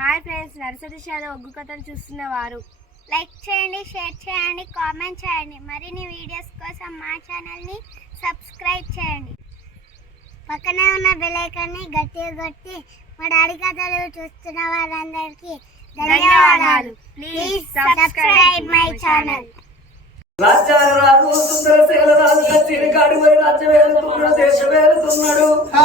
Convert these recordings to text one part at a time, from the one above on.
Hi friends, nursery shallow ఒగ్గు కథలు చూస్తున్నవారు like చేయండి, share చేయండి, కామెంట్ చేయండి. మరిన్ని వీడియోస్ కోసం మా ఛానల్ని సబ్స్క్రైబ్ చేయండి. పక్కనే ఉన్న బెల్ ఐకాన్ని గట్టిగా కొట్టి మా డాడీ కథలు చూస్తున్న వారందరికీ ధన్యవాదాలు. Please subscribe my channel. రాజ్యాలు రాజు సుందర శైల రాజు కచ్చిన కాడిపోయి రాజ్యం వేలుతున్నాడు, దేశం వేలుతున్నాడు. ఆ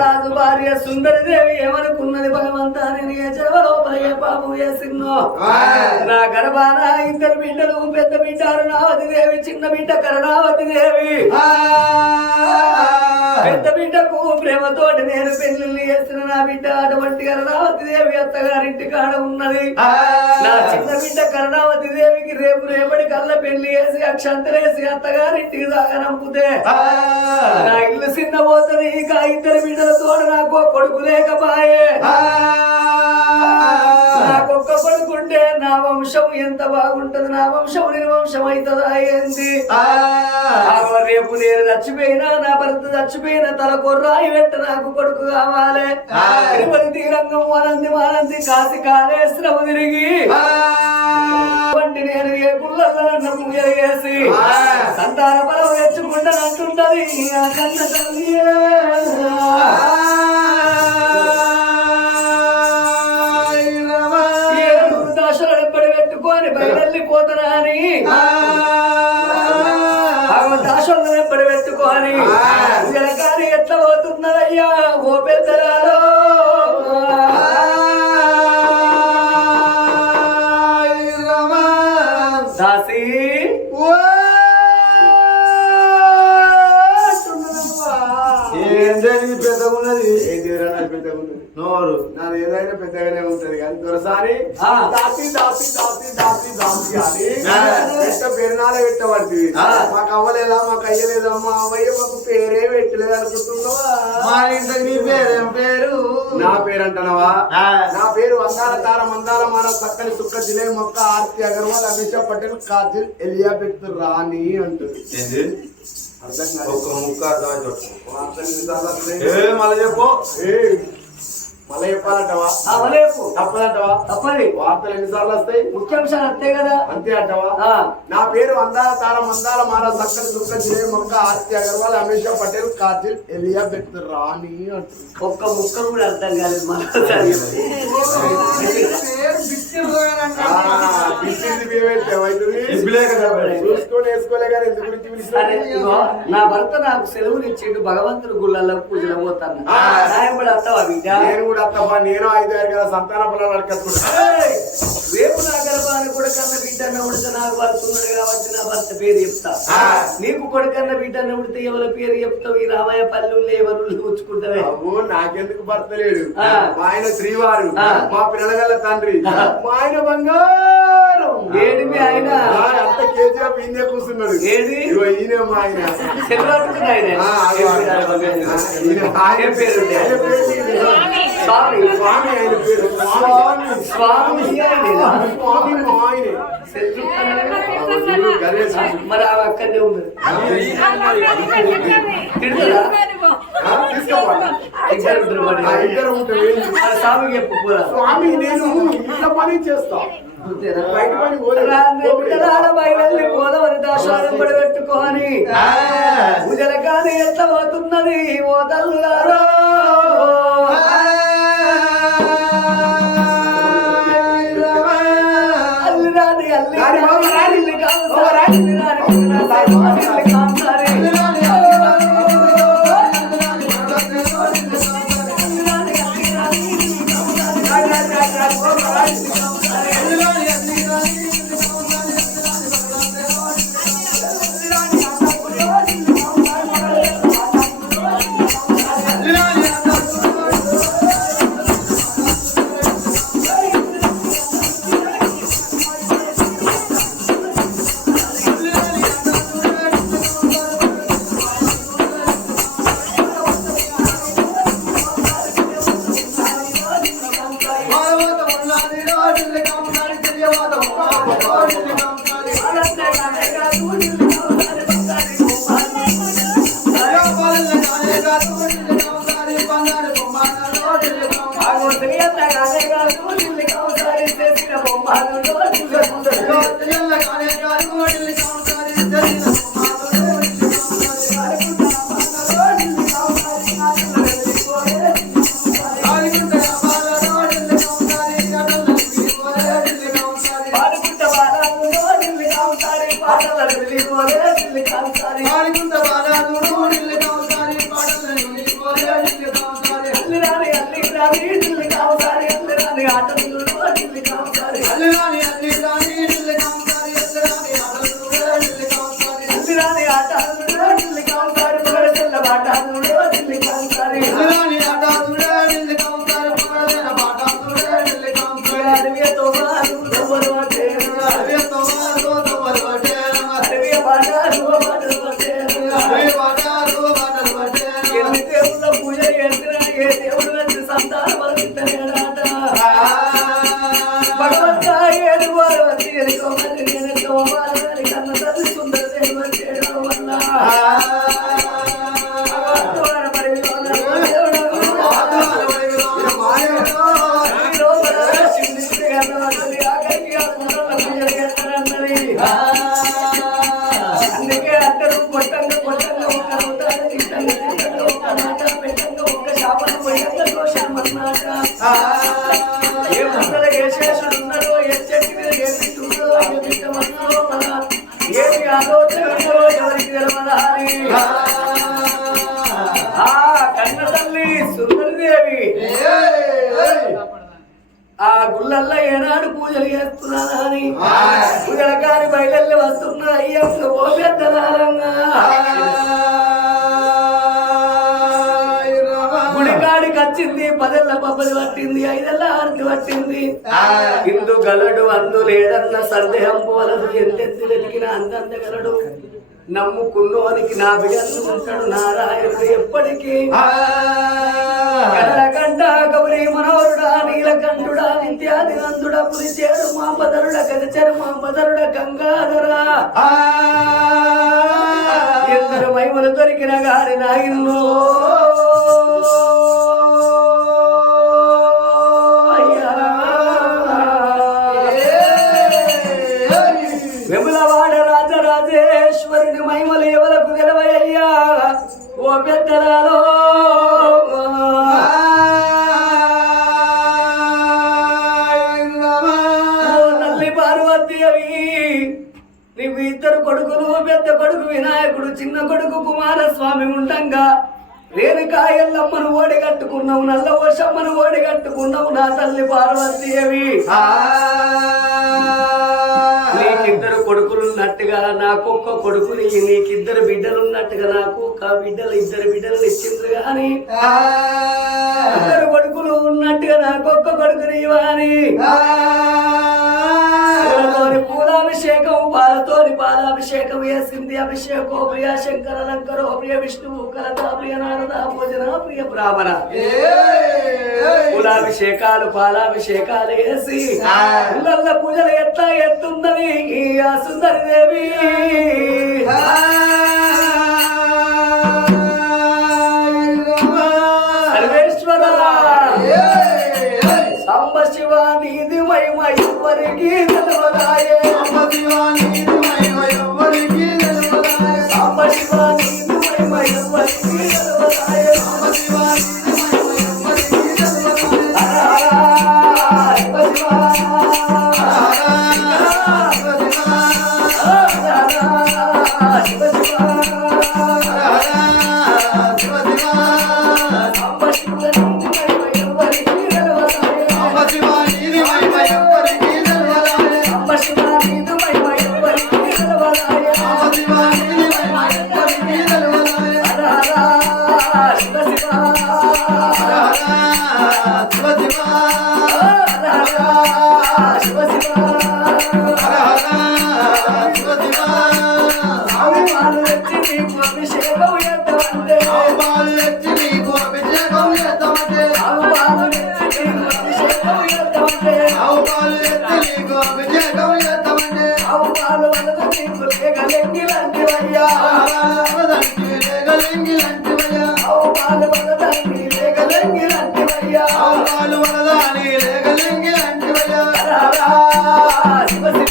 రాజు భార్య సుందరి దేవి ఏమనుకున్నది, భగవంతా నేను ఏ చెవ లోపల ఏ పాపం వేసిన్నో, నా గర్భాన ఇద్దరు బిడ్డలు, పెద్ద బిడ్డ అరుణావతి దేవి, చిన్న బిడ్డ కరుణావతి దేవి. పెద్ద బిడ్డకు ప్రేమతోటి నేను పెళ్లి చేసిన నా బిడ్డ అటువంటి కరుణావతి దేవి అత్తగారింటి కాడ ఉన్నది. నా చిన్న బిడ్డ కరుణావతి దేవికి రేపటి కల్లా పెళ్లి చేసి అక్షంతలేసి అత్తగారింటికి సాగనంపుతే నా ఇల్లు చిన్న పోతుంది. ఇంకా ఇద్దరు బిడ్డలతో నాకు కొడుకు లేకపాయే. నాకొక్క కొడుకుంటే నా వంశం ఎంత బాగుంటది, నా వంశం నిర్వంశం అవుతుందా ఏంది? రేపు నేను చచ్చిపోయినా, నా భర్త చచ్చిపోయిన తల కొర్రాయి పెట్ట నాకు కొడుకు కావాలి. తిరుపతి తీరంగం మానంది కాసి కాళేశ్వరము తిరిగి నేను ఏ గుళ్ళల్లో ముగిసి సంతాన బలం తెచ్చుకుంటానంటుంటది ఆ కన్న తల్లి. పెట్టుకొని బయలుపోతున్నా అని దాశోళ్ళు వెంబడి పెట్టుకొని జలకాని ఎట్లా పోతున్నదయ్యా ఓ పెద్దరాలో. దాసి పెద్దగున్నది నోరు నాది ఏదైనా పెద్దగానే ఉంటది కానీ దొరసారి దాసి దాసి దాసి దాసి దాసి అని పెద్ద పెరునాలే పెట్టబడుతుంది. మాకు అవ్వలేదా, మాకు అయ్యలేదా, మా అవ్వయ్య మాకు పేరే పెట్టలేదు అనుకుంటున్నావా? మా ఇంట్లో నీ పేరేం పేరు? నా పేరు అంటున్నావా? నా పేరు అందాల తార మందాల మాన చక్కని సుక్క జిలే మొక్క ఆర్తి అగర్వాల్ అమిషా పటేల్ కాజిల్ ఎలియాబెత్ రాణి అంటుంది. అర్థం కాదు మళ్ళీ చెప్పు. మళ్ళీ చెప్పాలంటవా? తప్పదంటవా? తప్పది. వార్తలు ఎన్నిసార్లు వస్తాయి? ముఖ్యాంశాలు వస్తాయి కదా, అంతే అంటవా? నా పేరు అందాల తార మందాల మార చక్కని సుక్క జిలే మొక్క ఆర్తి అగర్వాల్ అమిషా పటేల్ కాజిల్ ఎలియాబెత్ రాణి అంటుంది. ఒక్క ముక్క కూడా అర్థం కాలేదు. చూసుకొని వేసుకోలే కానీ ఎందుకు గురించి పిలిచారు? నా భర్త నాకు సెలవులు ఇచ్చిండు, భగవంతుడు గుళ్ళల్లో పూజలు పోతాను. అత్తవా బిడ్డ? నేను కూడా అత్తవా. నేను 5 కదా సంతాన పిల్లలు అడగట్టుకుంటా. రేపు నా గర్భాన్ని కొడుకన్న బిడ్డన్న ఉడితే నాకు భర్త ఉన్నాడు కాబట్టి నా భర్త పేరు చెప్తా. నీకు కొడుకన్న బిడ్డన్న ఉడితే ఎవరి పేరు చెప్తావు? ఈ రామయ్య పల్లెలు ఎవరు కూర్చుకుంటావే? అవ్వో నాకెందుకు భర్త లేడు. మా ఆయన శ్రీవారు, మా పిల్లల తండ్రి, మా ఆయన బంగారం. ఏడి మీ ఆయన? అంత కేజీఎఫ్ ఈయనే కూర్చున్నాడు. ఏది? ఈయన మా ఆయన. స్వామి స్వామి ఆయన పేరు. స్వామి మరి ఆమె అక్కడనే ఉన్నది. స్వామి చెప్పు. స్వామి నేను ఇంట్లో పని చేస్తా, బయట పని బయలు గోదావరి దాశాలను పడబెట్టుకొని పూజల కానీ ఎట్లా పోతున్నది ఓ తల్లారో. ఆ గుళ్ళల్లో ఏనాడు పూజలు చేస్తున్నారా అని పూజల కాని బయలు వస్తున్నా అయ్యమ్మ ఓ పెద్దలారంగా గుడికాడికి వచ్చింది 10 ఏళ్ల పబ్బది పట్టింది 5 ఏళ్ల ఆరతి పట్టింది ఇందు గలడు అందు లేడన్న సందేహం పోలదు ఎంతెత్తి వెతికిన అందందగలడు నమ్ముకున్నోనికి నా బిడ్డలు ఉంటాడు నారాయణుడు ఎప్పటికీ కంట గౌరీ మనోరుడా నీలకంఠుడా నిత్యాది నందుడా పులిచేడు మాంబదరుడ గజచరు మాంబదరుడ గంగాధరా ఎందరు మైములు దొరికిన గారి నాయనలో వెములవాడ రాజరాజేశ్వరుని మహిమలు ఎవరకు తెలవయ్యా ఓ పెద్దరాలో తల్లి పార్వతి అవి నీకు 2 కొడుకులు పెద్ద కొడుకు వినాయకుడు చిన్న కొడుకు కుమారస్వామి ఉండంగా రేణుకాయల్లమ్మను ఓడిగట్టుకున్నావు నల్ల ఓషమ్మను ఓడిగట్టుకున్నావు నా తల్లి పార్వతి అవి నీకిద్దరు కొడుకులున్నట్టుగా నాకొక్క కొడుకుని నీకిద్దరు బిడ్డలున్నట్టుగా నాకు ఒక బిడ్డలు 2 బిడ్డలు ఇచ్చిండ్రు గాని 2 కొడుకులు ఉన్నట్టుగా నాకొక్క కొడుకుని ఇవ్వని పూలాభిషేకం పాలాభిషేకం వేసింది అభిషేకో ప్రియ శంకర లంకరో ప్రియ విష్ణువు కలత ప్రియ నారద భోజన ప్రియ బ్రాహ్మణ పూలాభిషేకాలు పాలాభిషేకాలు వేసి ఇళ్ళ పూజలు ఎట్లా ఎత్తున్నది ఆ సుందరి దేవి సర్వేశ్వర సాంబ శివ నీది మహిమ ఎవరికి తెలవదాయే సాంబ శివ నీది మహిమ ఎవరికి తెలవదాయే సాంబ శివ నీది మహిమ ఎవరికి తెలవదాయే సాంబ శివ నీది మహిమ ఎవరికి పాలు లేగలు వరదాని లేగలింగి అంటివయ్యా శివ శివ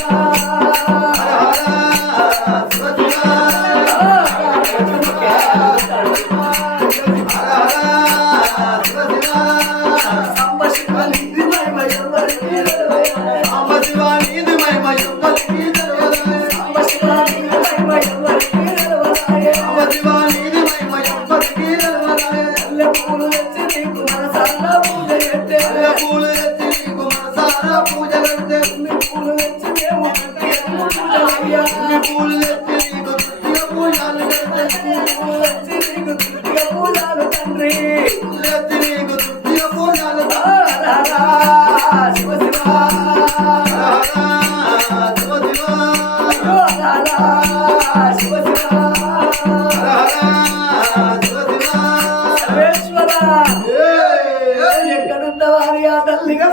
ఎక్కడున్న వారి ఆ తల్లిగా